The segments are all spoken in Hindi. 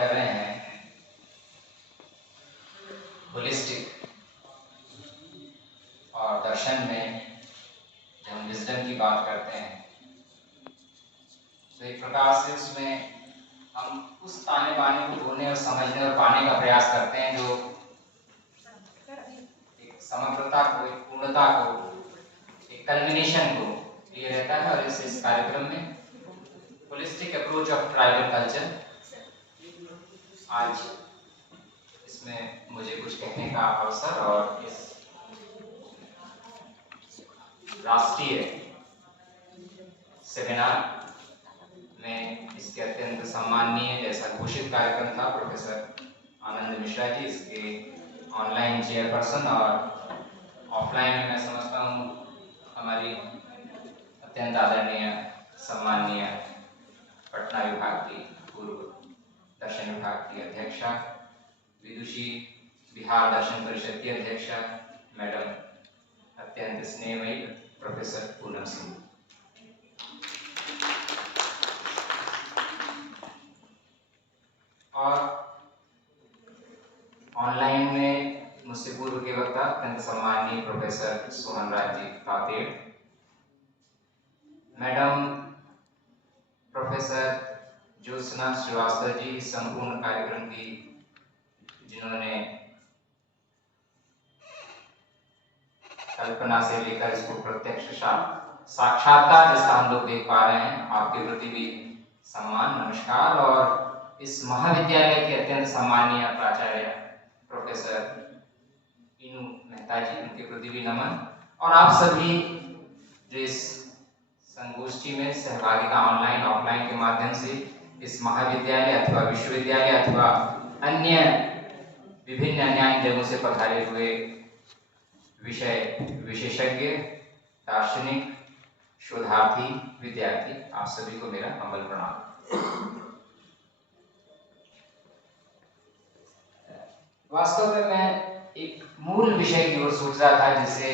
कर रहे हैं होलिस्टिक और दर्शन में जब हम विजडम की बात करते हैं तो एक प्रकार से उसमें हम उस ताने बाने को ढूंढने और समझने और पाने का प्रयास करते हैं जो एक समग्रता को, एक पूर्णता को, एक कल्मिनेशन को लिए रहता है। और इस कार्यक्रम में holistic approach of tribal culture, आज इसमें मुझे कुछ कहने का अवसर और इस राष्ट्रीय सेमिनार में इसके अत्यंत सम्माननीय जैसा घोषित कार्यक्रम था प्रोफेसर आनंद मिश्रा जी, इसके ऑनलाइन चेयरपर्सन, और ऑफलाइन में मैं समझता हूँ हमारी अत्यंत आदरणीय सम्माननीय पटना विभाग की पूर्व दर्शन विभाग की अध्यक्षा, विदुषी बिहार दर्शन परिषद की अध्यक्षा मैडम अत्यंत स्नेहमयी प्रोफेसर पूनम सिंह। और ऑनलाइन में मुझसे पूर्व के वक्ता अत्यंत सम्माननीय professor Sohan Raj ji Tated, madam professor Jyotsna Srivastava ji, इस संपूर्ण कार्यक्रम की जिन्होंने कल्पना से लेकर इसको प्रत्यक्ष साक्षात्कार जिसका हम लोग देख पा रहे हैं, आपके प्रति भी सम्मान, नमस्कार। और इस महाविद्यालय के अत्यंत सम्माननीय प्राचार्य प्रोफेसर इनू मेहता जी, उनके प्रति भी नमन। और आप सभी जो इस संगोष्ठी में सहभागिता ऑनलाइन ऑफलाइन के माध्यम से इस महाविद्यालय अथवा विश्वविद्यालय अथवा अन्य विभिन्न अन्य जगहों से पधारे हुए विषय विशेषज्ञ, दार्शनिक, शोधार्थी, विद्यार्थी, आप सभी को मेरा हम्बल प्रणाम। वास्तव में मैं एक मूल विषय की ओर सोच रहा था जिसे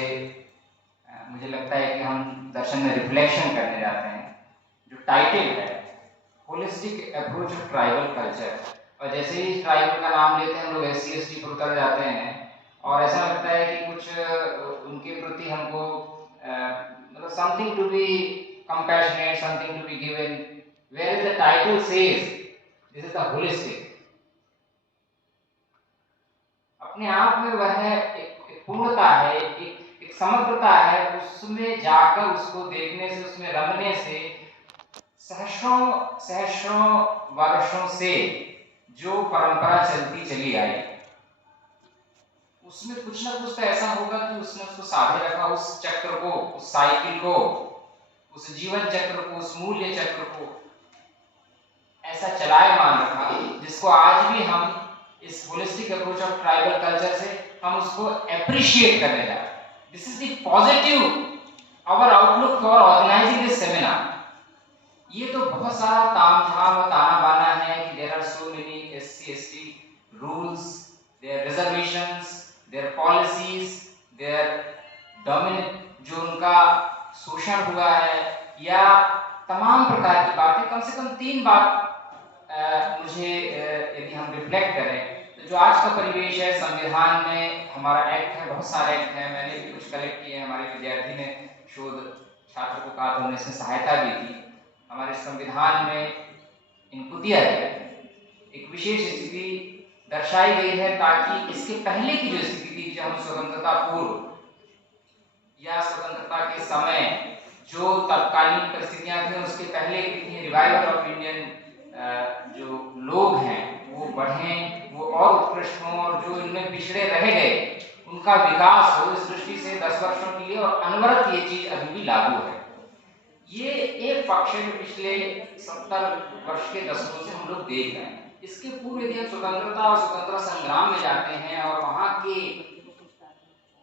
मुझे लगता है कि हम दर्शन में रिफ्लेक्शन करने जाते हैं, जो टाइटल है holistic approach to tribal culture. और जैसे ही ट्राइबल का नाम लेते हैं हम लोग SC ST पर उतर जाते हैं और ऐसा लगता है कि कुछ उनके प्रति हमको मतलब something to be compassionate, something to be given, where the title says this is the holistic. अपने आप में वह एक पूर्णता है, एक समग्रता है, उसमें जाकर उसको देखने से, उसमें रमने से सहस्रों वर्षों से जो परंपरा चलती चली आई उसमें कुछ ना कुछ तो ऐसा होगा कि उसने उसको साधे रखा, उस चक्र को, उस साइकिल को, उस जीवन चक्र को, उस मूल्य चक्र को ऐसा चलायमान रखा जिसको आज भी हम इस holistic approach of tribal culture से हम उसको एप्रिशिएट करने जा रहे हैं। This is the positive our outlook for organising this seminar. ये तो बहुत सारा तामझाम और ताना बाना है कि there are so many SC ST rules, their reservations, their policies, there dominate, जो उनका शोषण हुआ है, या तमाम प्रकार की बातें। कम से कम 3 बात मुझे यदि हम रिफ्लेक्ट करें तो जो आज का परिवेश है, संविधान में हमारा एक्ट है, बहुत सारे एक्ट हैं, मैंने भी कुछ कलेक्ट किए हैं, हमारे विद्यार्थी ने शोध छात्र को कहा तो उन्हें इसमें सहायता भी की। हमारे संविधान में इनको दिया गया एक विशेष स्थिति दर्शाई गई है ताकि इसके पहले की जो स्थिति थी, जब हम स्वतंत्रता पूर्व या स्वतंत्रता के समय जो तत्कालीन परिस्थितियां थी, उसके पहले की रिवाइवल ऑफ इंडियन जो लोग हैं वो बढ़ें, वो और उत्कृष्ट हों, और जो इनमें पिछड़े रह गए उनका विकास हो। इस दृष्टि से 10 वर्षों के लिए और अनवरत ये चीज अभी भी लागू है। ये एक पक्ष में पिछले 70 वर्ष के दशकों से हम लोग देख रहे हैं। इसके पूर्व यदि हम स्वतंत्रता और स्वतंत्रता संग्राम में जाते हैं और वहां के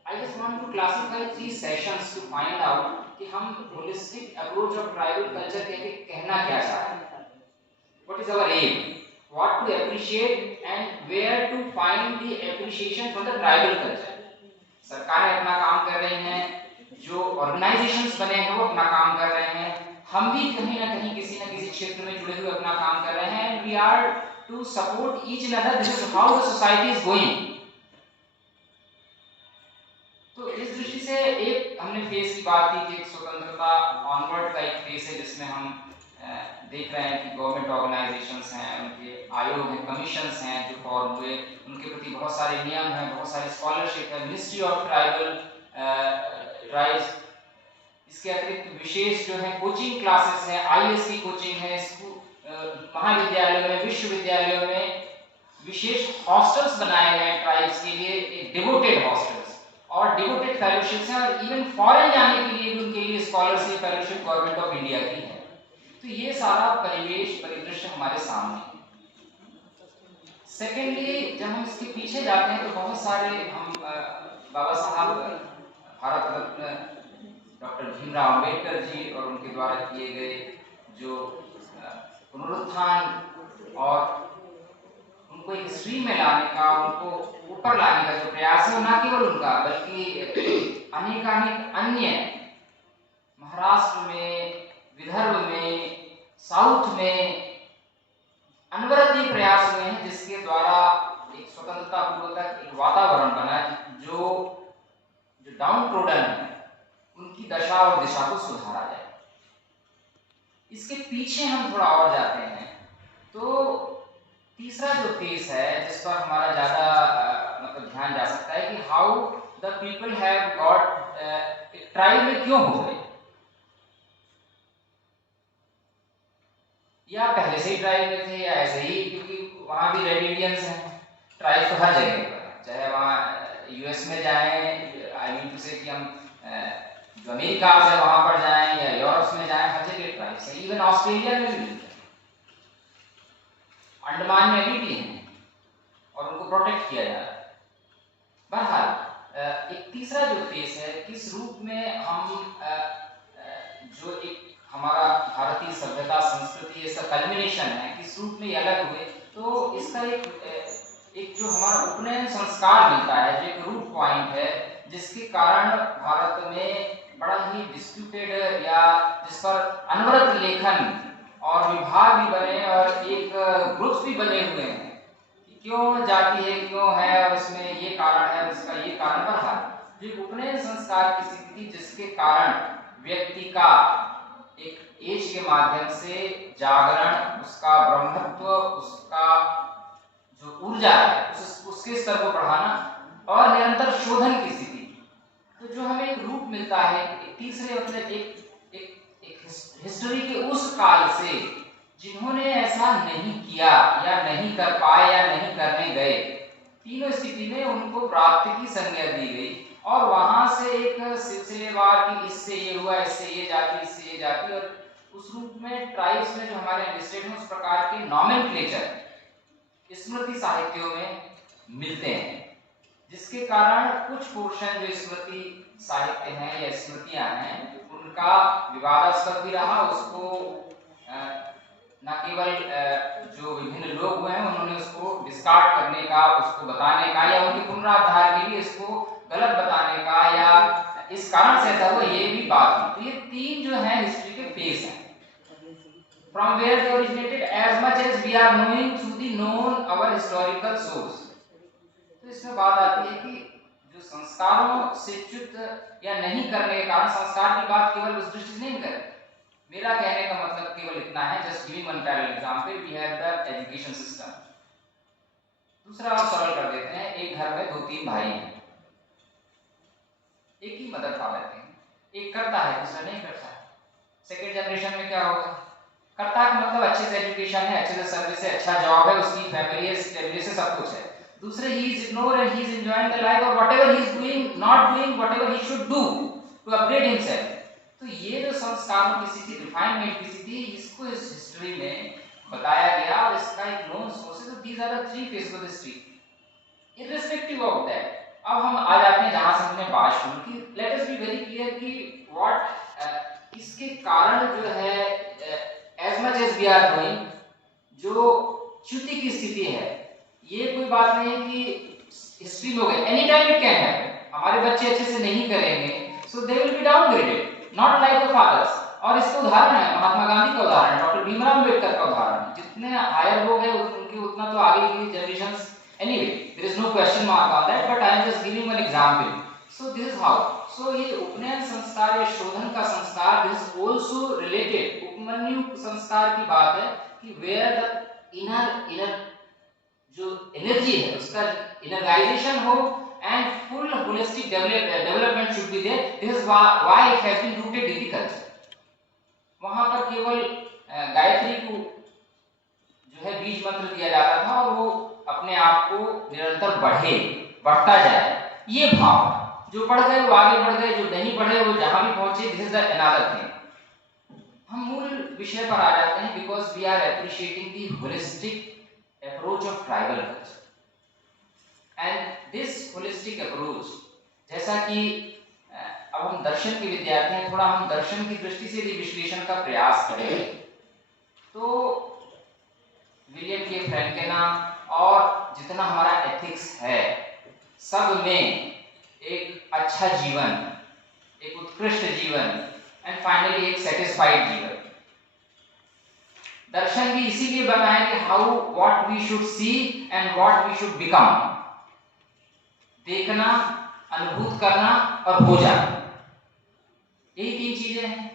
I just want to classify 3 sessions to find out कि हम holistic approach of tribal culture कहना क्या चाहते हैं। What is our aim? What to appreciate and where to find the appreciation from the tribal culture? सरकारें अपना काम कर रही हैं, जो ऑर्गेनाइजेशंस बने हैं वो अपना काम कर रहे हैं, हम भी कहीं ना कहीं किसी न किसी क्षेत्र में जुड़े हुए अपना काम कर रहे हैं। We are to support each another. This is how the society is going. तो इस दृष्टि से एक हमने फेज की बात की कि एक स्वतंत्रता ऑनवर्ड का एक फेज है जिसमें हम देख रहे हैं कि गवर्नमेंट ऑर्गेनाइजेशंस हैं, उनके आयोग हैं, कमीशंस हैं जो फॉर्म हुए, उनके प्रति बहुत सारे नियम हैं, बहुत सारी स्कॉलरशिप है, मिनिस्ट्री ऑफ ट्राइब्स, इसके अतिरिक्त विशेष जो है कोचिंग क्लासेस हैं, आईएएस की कोचिंग है, महाविद्यालयों में, विश्वविद्यालयों में विशेष हॉस्टल्स बनाए गए ट्राइब्स के लिए, डिवोटेड हॉस्टल्स और डिवोटेड फेलोशिप्स हैं, और इवन फॉरेन जाने के लिए भी उनके लिए scholarship fellowship government of India की है। तो ये सारा परिवेश परिदृश्य हमारे सामने है। सेकेंडली जब हम इसके पीछे जाते हैं तो बहुत सारे हम बाबा साहब भारत रत्न डॉक्टर भीमराव अंबेडकर जी और उनके द्वारा किए गए जो पुनरुत्थान और उनको एक स्ट्रीम में लाने का, उनको ऊपर लाने का जो प्रयास है, न केवल उनका बल्कि अनेकानेक अन्य महाराष्ट्र में, विदर्भ में, साउथ में अनवरत ये प्रयास हुए हैं जिसके द्वारा एक स्वतंत्रता पूर्वक एक वातावरण बना जो डाउन ट्रोडन है उनकी दशा और दिशा को सुधारा जाए। इसके पीछे हम थोड़ा और जाते हैं तो तीसरा जो फेस है जिस पर हमारा ज्यादा मतलब ध्यान जा सकता है कि how the people have got tribe में क्यों हो गए, या पहले से ही ट्राइब में थे या ऐसे ही, क्योंकि वहाँ भी रेड इंडियंस हैं, ट्राइब तो हर जगह पर है, चाहे वहाँ यूएस में जाएं, आई मीन टू से कि हम जो अमेरिका से वहाँ पर जाएं या यूरोप में जाएं, हर जगह ट्राइब्स हैं, इवन ऑस्ट्रेलिया में भी मिलते हैं, अंडमान में भी हैं और उनको प्रोटेक्ट किया जा रहा है। बहरहाल एक तीसरा जो फेस है, किस रूप में हम जो एक हमारा भारतीय सभ्यता संस्कृति इसका कल्मिनेशन है, किस रूप में ये अलग हुए, तो इसका एक जो हमारा उपनयन संस्कार मिलता है, जो एक रूट पॉइंट है जिसके कारण भारत में बड़ा ही डिस्प्यूटेड या जिस पर अनवरत लेखन और विभाग भी बने और एक ग्रुप्स भी बने हुए हैं कि क्यों जाति है, क्यों है, और इसमें ये कारण है, उसका ये कारण। पर जो उपनयन संस्कार की स्थिति जिसके कारण व्यक्ति का एक एज के माध्यम से जागरण, उसका ब्रह्मत्व, उसका जो ऊर्जा है उसके स्तर को बढ़ाना और निरंतर शोधन की स्थिति, तो जो हमें एक रूप मिलता है एक तीसरे मतलब एक हिस्ट्री के उस काल से जिन्होंने ऐसा नहीं किया या नहीं कर पाए या नहीं करने गए, तीनों स्थिति में उनको प्राप्ति की संज्ञा दी गई और वहां से एक सिलसिलेवार की इससे ये हुआ, इससे ये जाति, इससे ये जाति, और उस रूप में ट्राइब्स में जो हमारे लिस्टेड हैं उस प्रकार के नॉमेनक्लेचर स्मृति साहित्यों में मिलते हैं, जिसके कारण कुछ पोर्शन जो स्मृति साहित्य हैं या स्मृतियां हैं उनका विवादास्पद भी रहा, उसको न केवल जो विभिन्न लोग हुए हैं उन्होंने उसको डिस्कार्ड करने का, उसको बताने का या उनके पुनरुद्धार के लिए इसको गलत बताने का या इस कारण से ऐसा हुआ, ये भी बात है। तो ये तीन जो है हिस्ट्री के फेस हैं, from where they originated as much as we are knowing through the known our historical source। तो इसमें बात आती है कि जो संस्कारों से च्युत या नहीं करने के कारण, संस्कार की बात केवल उस दृष्टि से नहीं करें, मेरा कहने का मतलब केवल इतना है, just giving one parallel example, we have the education system. दूसरा और सरल कर देते हैं, एक घर में 2-3 भाई हैं, एक ही मदर फादर के, एक करता है दूसरा नहीं करता है। सेकेंड जनरेशन में क्या होगा, करता का मतलब अच्छे से एजुकेशन है, अच्छे से सर्विस है, अच्छा जॉब है, उसकी फैमिली है, स्टेबिलिटी है, सब कुछ है। दूसरे he is ignored and he is enjoying the life or whatever he is doing, not doing whatever he should do to upgrade himself। तो ये जो संस्कारों की स्थिति, रिफाइनमेंट की स्थिति, इसको इस हिस्ट्री में बताया गया और इसका एक नोन सोर्स है। तो these are the 3 phases of history। Irrespective of that, अब हम आ जाते हैं जहां से हमने बात शुरू की। Let us be very clear कि what इसके कारण जो है as much as we are knowing, जो च्युति की स्थिति है, ये कोई बात नहीं है कि हिस्ट्री में हो गई, any time it can happen. हमारे बच्चे अच्छे से नहीं करेंगे, so they will be downgraded, not like the fathers. और इसका उदाहरण है महात्मा गांधी का उदाहरण, डॉक्टर भीमराव अम्बेडकर का उदाहरण। जितने हायर लोग हैं उनके उतना तो आगे की generations, anyway there is no question mark on that, but I am just giving one example. So this is how, so ये उपनयन संस्कार या शोधन का संस्कार, दिस इज आल्सो रिलेटेड, उपमन्यु संस्कार की बात है कि वेयर द इनर जो एनर्जी है उसका इनर्गाइजेशन हो and full holistic development should be there. This is why it has been rooted in the culture. वहां पर केवल गायत्री को जो है बीज मंत्र दिया जाता था और वो अपने आप को निरंतर बढ़ता जाए, ये भाव। जो बढ़ गए वो आगे बढ़ गए, जो नहीं बढ़े वो जहां भी पहुंचे, दिस इज अनदर थिंग। हम मूल विषय पर आ जाते हैं, because we are appreciating the holistic approach of tribal culture and this holistic approach, जैसा कि अब हम दर्शन के विद्यार्थी हैं, थोड़ा हम दर्शन की दृष्टि से भी विश्लेषण का प्रयास करें तो विलियम के फ्रैंकेना और जितना हमारा एथिक्स है सब में एक अच्छा जीवन, एक उत्कृष्ट जीवन एंड फाइनली एक सेटिस्फाइड जीवन। दर्शन भी इसीलिए बना है कि how what we should see and what we should become, देखना, अनुभूत करना और हो जाना, यही तीन चीजें हैं।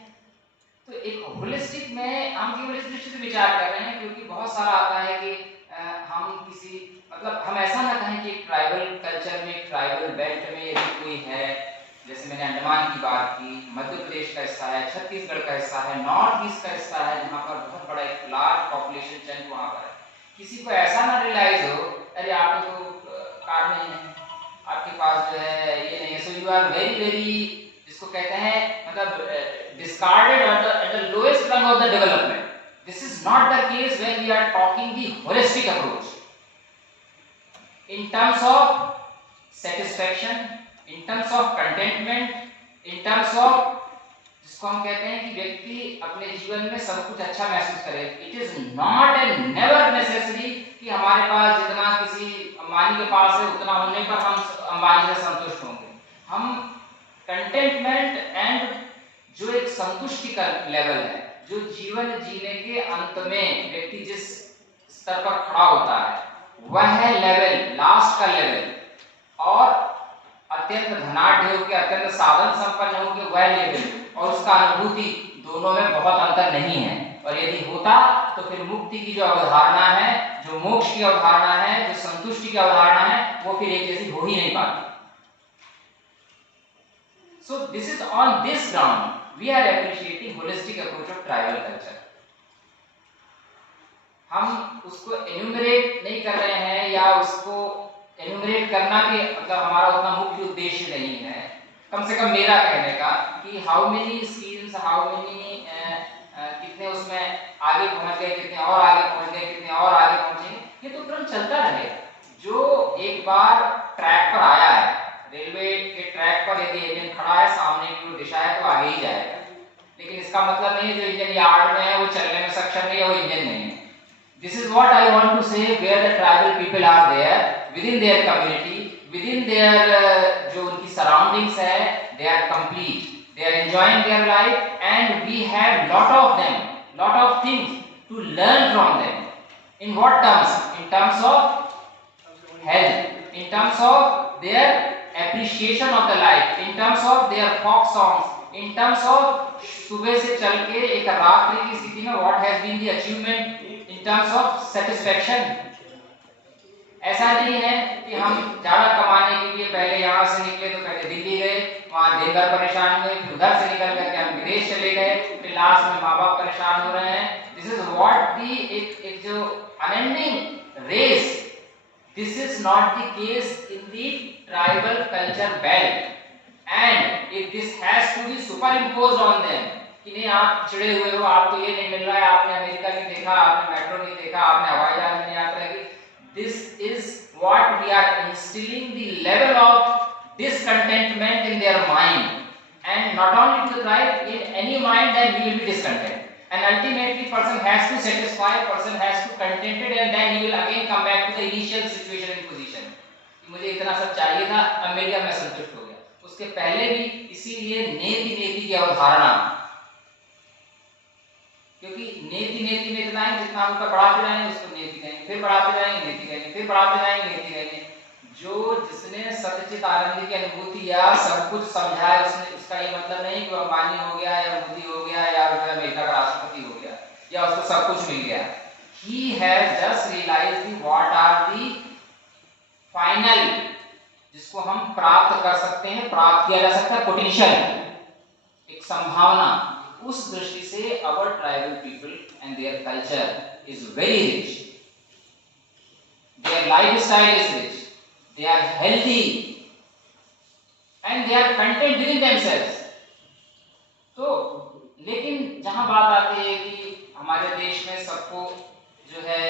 तो एक होलिस्टिक में हम केवल इस दृष्टि से विचार कर रहे हैं क्योंकि बहुत सारा आता है कि हम किसी मतलब हम ऐसा ना कहें कि ट्राइबल कल्चर में, ट्राइबल बेल्ट में यदि कोई है, जैसे मैंने अंडमान की बात की, मध्य प्रदेश का हिस्सा है, छत्तीसगढ़ का हिस्सा है, नॉर्थ ईस्ट का हिस्सा है जहाँ पर बहुत बड़ा एक लार्ज पॉपुलेशन चंक वहाँ पर है, किसी को ऐसा ना रियलाइज हो अरे आपको तो कार नहीं है, आपके पास जो है ये नहीं है, सो यू आर वेरी जिसको कहते हैं मतलब discarded at the lowest rung of the development. This is not the case when we are talking the holistic approach in terms of satisfaction, in terms of contentment, in terms of जिसको हम कहते हैं कि व्यक्ति अपने जीवन में सब कुछ अच्छा महसूस करे। It is not and never necessary कि हमारे पास जितना किसी अंबानी के पास है उतना होने पर हम अंबानी से संतुष्ट होंगे। हम कंटेंटमेंट एंड जो एक संतुष्टि का लेवल है, जो जीवन जीने के अंत में व्यक्ति जिस स्तर पर खड़ा होता है वह है लेवल, लास्ट का लेवल, और अत्यंत धनाढ्य होकर, अत्यंत साधन संपन्न होकर वह लेवल और उसका अनुभूति दोनों में बहुत अंतर नहीं है। और यदि होता तो फिर मुक्ति की जो अवधारणा है, जो मोक्ष की अवधारणा है, जो संतुष्टि की अवधारणा है, वो फिर एक जैसी हो ही नहीं पाती। So this is on this ground we are appreciating holistic approach of tribal culture. हम उसको एन्यूमरेट नहीं कर रहे हैं या उसको एन्यूमरेट करना भी मतलब हमारा उतना मुख्य उद्देश्य नहीं है, कम से कम मेरा कहने का कि how many schemes, how many कितने उसमें आगे पहुंच गए, कितने और आगे पहुंच गए, कितने और आगे पहुंचेंगे, ये तो क्रम चलता रहेगा। जो एक बार ट्रैक पर आया है, रेलवे के ट्रैक पर यदि इंजन खड़ा है, सामने की ओर दिशा है तो आगे ही जाएगा, लेकिन इसका मतलब नहीं है जो इंजन यार्ड में है वो चलने में सक्षम नहीं है, वो इंजन नहीं है। This is what I want to say, where the tribal people are there within their community, within their जो उनकी surroundings है, they are complete, they are enjoying their life, and we have lot of them, lot of things to learn from them. In what terms? In terms of health, in terms of their appreciation of the life, in terms of their folk songs, in terms of सुबह से चल के एक रात्रि की स्थिति में what has been the achievement in terms of satisfaction। ऐसा नहीं है कि हम ज्यादा कमाने के लिए पहले यहाँ से निकले तो पहले दिल्ली गए, वहाँ दिन भर परेशान हुए, फिर उधर से निकल करके हम विदेश चले गए, फिर लास्ट में माँ बाप परेशान हो रहे हैं। दिस इज व्हाट दी एक जो unending race, this is not the case in the tribal culture belt, and if this has to be superimposed on them कि नहीं आप चिड़े हुए हो, आपको ये नहीं मिल रहा है, आपने अमेरिका नहीं देखा, आपने मेट्रो नहीं देखा, आपने हवाई जहाज में नहीं यात्रा की। This is what we are instilling the level of discontentment in their mind, and not only to the tribe, in any mind then he will be discontent, and ultimately person has to satisfy, person has to contented, and then he will again come back to the initial situation and position कि मुझे इतना सब चाहिए था, अब मिल गया, मैं संतुष्ट हो गया। उसके पहले भी इसीलिए नेति नेति की अवधारणा क्योंकि नेति नेति नेति जाएंगे, जितना हम ऊपर बढ़ाते जाएंगे उसको नेति कहेंगे, फिर बढ़ाते जाएंगे नेति कहेंगे, फिर बढ़ाते जाएंगे नेति कहेंगे। जो जिसने सत्यचित आनंद की अनुभूति या सब कुछ समझा है, उसने, उसका ये मतलब नहीं कि वो अंबानी हो गया या मोदी हो गया या जो है अमेरिका का राष्ट्रपति हो गया या उसको सब कुछ मिल गया। He has just realized what are the final, जिसको हम प्राप्त कर सकते हैं, प्राप्त किया जा सकता है, पोटेंशियल, एक संभावना। उस दृष्टि से our tribal people and their culture is very rich. Their lifestyle is rich. They are healthy and they are content within themselves. तो लेकिन जहां बात आती है कि हमारे देश में सबको जो है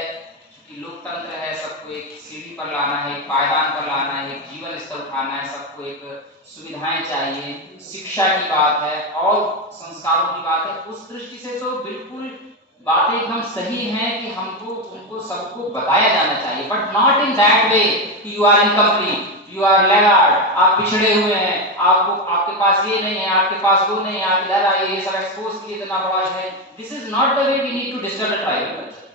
कि लोकतंत्र है, सबको एक सीढ़ी पर लाना है, एक पायदान पर लाना है, एक जीवन स्तर उठाना है, सबको एक सुविधाएं चाहिए, शिक्षा की बात है और संस्कारों की बात है। उस दृष्टि से तो बिल्कुल बातें एकदम सही हैं कि हमको उनको सबको बताया जाना चाहिए, but not in that way कि you are incomplete, you are laggard, आप पिछड़े हुए हैं, आपको, आपके पास ये नहीं है, आपके पास वो नहीं है, आप इधर आइए, ये सब एक्सपोज किए, इतना बड़ा है। This is not the way we need to disturb the tribal culture,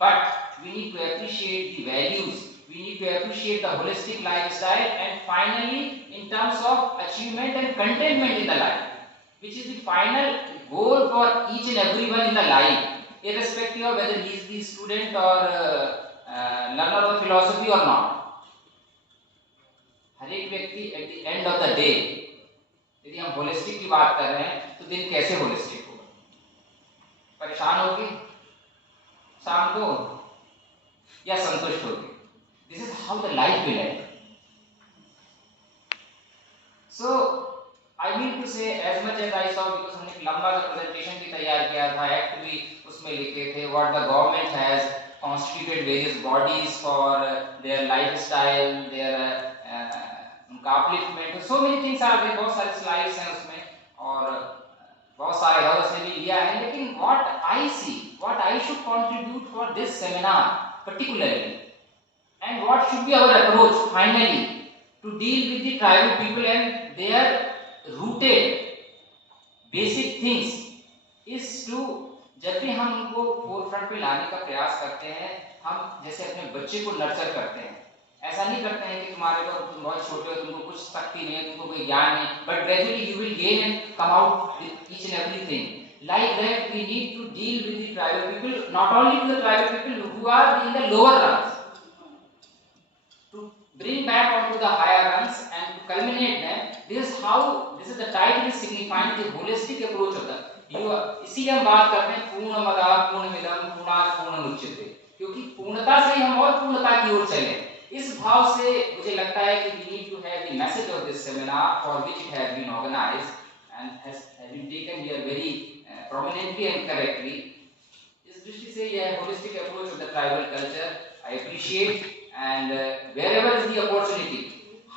but we need to appreciate the values, we need to appreciate the holistic lifestyle, and finally in terms of achievement and contentment in the life, which is the final goal for each and everyone in the life, irrespective of whether he is the student or learner of philosophy or not. हर एक व्यक्ति at the end of the day, यदि हम होलिस्टिक की बात कर रहे हैं तो दिन कैसे होलिस्टिक होगा? परेशान होगी शाम को या संतुष्ट होगी? This is how the life will end. So I mean to say as much as I saw, because हमने एक लंबा सा प्रेजेंटेशन भी तैयार किया था, एक्ट भी उसमें लिखे थे, what the government has constituted various bodies for their lifestyle, there उनका upliftment, so many things are there, बहुत सारे स्लाइड्स हैं उसमें और बहुत सारे इधर से भी लिया है। लेकिन what I see, what I should contribute for this seminar particularly, and what should be our approach finally to deal with the tribal people and their rooted basic things is to, जब भी हम उनको फोरफ्रंट पे लाने का प्रयास करते हैं, हम जैसे अपने बच्चे को नर्चर करते हैं, ऐसा नहीं करते हैं कि तुम्हारे को, तुम बहुत छोटे हो, तुमको कुछ शक्ति नहीं है, तुमको कोई ज्ञान नहीं, but gradually you will gain and come out with each and everything. Like that, we need to deal with the tribal people, not only to the tribal people who are in the lower rungs, to bring back onto the higher rungs and to culminate them. This is how, this is the title is signifying the holistic approach of the you. इसीलिए हम बात करते हैं पूर्णमदः पूर्णमिदं पूर्णात् पूर्णमुदच्यते, क्योंकि पूर्णता से हम और पूर्णता की ओर चले। इस भाव से मुझे लगता है कि we need to have the message of this seminar for which it has been organized and has been taken here very prominently and correctly. इस दृष्टि से यह holistic approach of the tribal culture I appreciate, and wherever is the opportunity,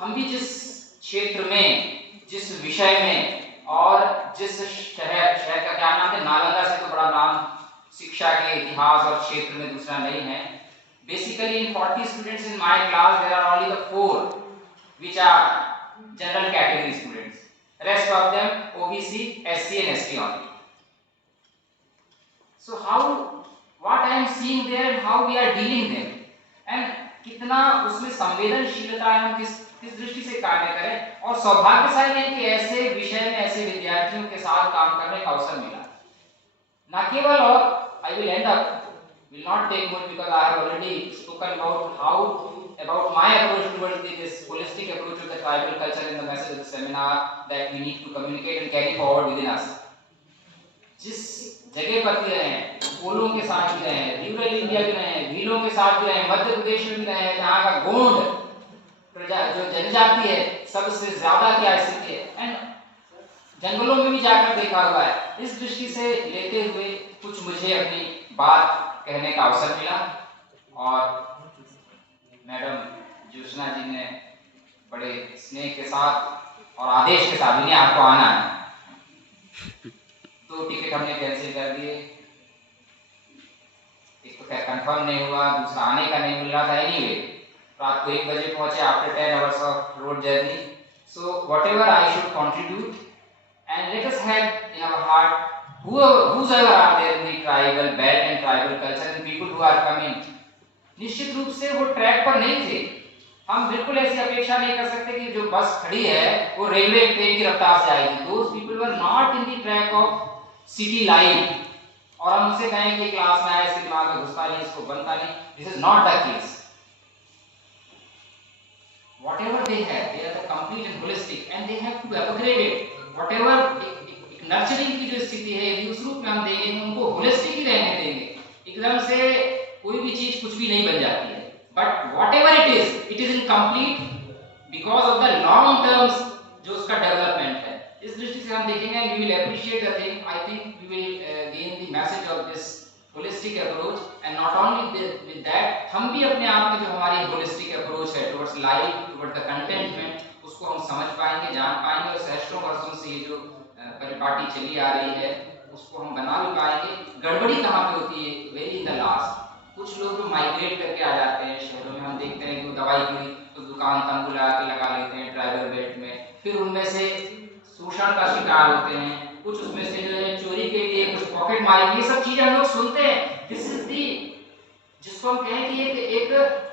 हम भी जिस क्षेत्र में, जिस विषय में और जिस शहर का क्या नाम है, नालंदा से तो बड़ा नाम शिक्षा के इतिहास और क्षेत्र में दूसरा नहीं है। Basically in 40 students in my class there are only the 4 which are general category students, rest of them OBC, SC and ST only. So how, what I am seeing there and how we are dealing them, and कितना उसमें संवेदनशीलता है, हम किस दृष्टि से कार्य करें। और सौभाग्यशाली है कि ऐसे विषय में ऐसे विद्यार्थियों के साथ काम करने का अवसर मिला, ना केवल, और I will end up, will not take more because I have already spoken about how, about my approach towards this holistic approach of the tribal culture in the message of the seminar that we need to communicate and carry forward within us. जिस जगह पर भी रहे, कोलों के साथ भी रहे, रूरल इंडिया भी रहे, भीलों के साथ भी रहे, मध्य प्रदेश में भी रहे, जहाँ का गोंड प्रजा जो जनजाति है सबसे ज्यादा क्या स्थिति है, एंड जंगलों में भी जाकर देखा हुआ है। इस दृष्टि से लेते हुए कुछ मुझे अपनी बात कहने का अवसर मिला, और मैडम ज्योत्सना जी ने बड़े स्नेह के साथ और आदेश के साथ, इन्हें आपको आना है, तो टिकट हमने कैंसिल कर दिए। एक तो खैर कंफर्म नहीं हुआ, दूसरा आने का नहीं मिल रहा था। एनीवे, रात को 1 बजे पहुंचे after 10 hours of road journey. So whatever I should contribute, and let us have in our heart whosoever are there in the tribal belt and tribal culture and people who are coming, निश्चित रूप से वो ट्रैक पर नहीं थे। हम बिल्कुल ऐसी अपेक्षा नहीं कर सकते कि जो बस खड़ी है वो रेलवे ट्रेन की रफ्तार से आएगी। Those people were not in the track of city life, और हम उनसे कहें कि क्लास में आया, इसके दिमाग में घुसता नहीं, इसको बनता नहीं। This is not the case. Whatever they have, they are the complete and holistic, and they have to upgrade it. Whatever एक नर्चरिंग की जो स्थिति है यदि उस रूप में हम देंगे, उनको होलिस्टिक ही रहने देंगे, एकदम से कोई भी चीज कुछ भी नहीं बन जाती है। But whatever it is incomplete because of the long terms जो उसका डेवलपमेंट है। इस दृष्टि से हम देखेंगे and we will appreciate the thing. I think we will gain the message of this holistic approach, and not only with that, हम भी अपने आप में जो हमारी holistic approach है towards life, towards the contentment, उसको हम समझ पाएंगे, जान पाएंगे, और सहस्त्रों वर्षों से ये जो परिपाटी चली आ रही है उसको हम बना भी पाएंगे। गड़बड़ी कहाँ पे होती है? Very in the last. कुछ लोग जो माइग्रेट करके आ जाते हैं शहरों में, हम देखते हैं कि वो दवाई की तो दुकान तंबू लगा लेते हैं ट्राइबल बेल्ट में, फिर उनमें से शोषण का शिकार होते हैं, कुछ उसमें से जो है चोरी के लिए, कुछ पॉकेट मारी, ये सब चीजें हम लोग सुनते हैं। दिस इज दी, जिसको हम कहें कि एक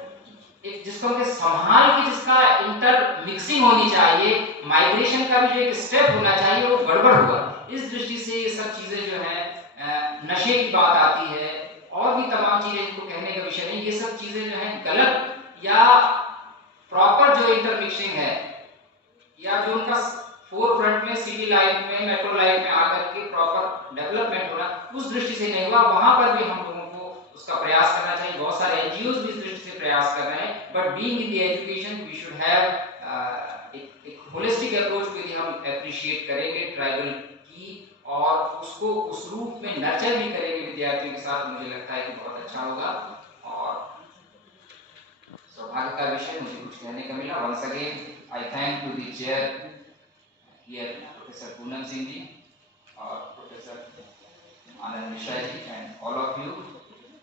जिसको हम संभाल के जिसका इंटर मिक्सिंग होनी चाहिए, माइग्रेशन का भी जो एक स्टेप होना चाहिए वो गड़बड़ हुआ। इस दृष्टि से ये सब चीजें जो है नशे की बात आती है और भी तमाम चीजें, इनको कहने का विषय नहीं, ये सब चीजें जो है गलत या प्रॉपर जो इंटरमिक्सिंग है या जो उनका फोर फ्रंट में सिटी लाइफ में मेट्रो लाइफ में आकर के प्रॉपर डेवलपमेंट होना, उस दृष्टि से नहीं हुआ। वहां पर भी हम लोगों को उसका प्रयास करना चाहिए। बहुत सारे एनजीओज भी इस दृष्टि से प्रयास कर रहे हैं, but being in the education we should have एक होलिस्टिक अप्रोच को यदि हम अप्रिशिएट करेंगे ट्राइबल की और उसको उस रूप में नर्चर भी करेंगे विद्यार्थियों के साथ, मुझे लगता है कि बहुत अच्छा होगा। और सौभाग्य का विषय मुझे कुछ कहने का मिला। Once again I thank to the chair here Professor Poonam Singh ji or Professor Anand Mishra ji and all of you,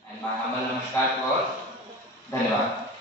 and my humble namaskar to all. धन्यवाद।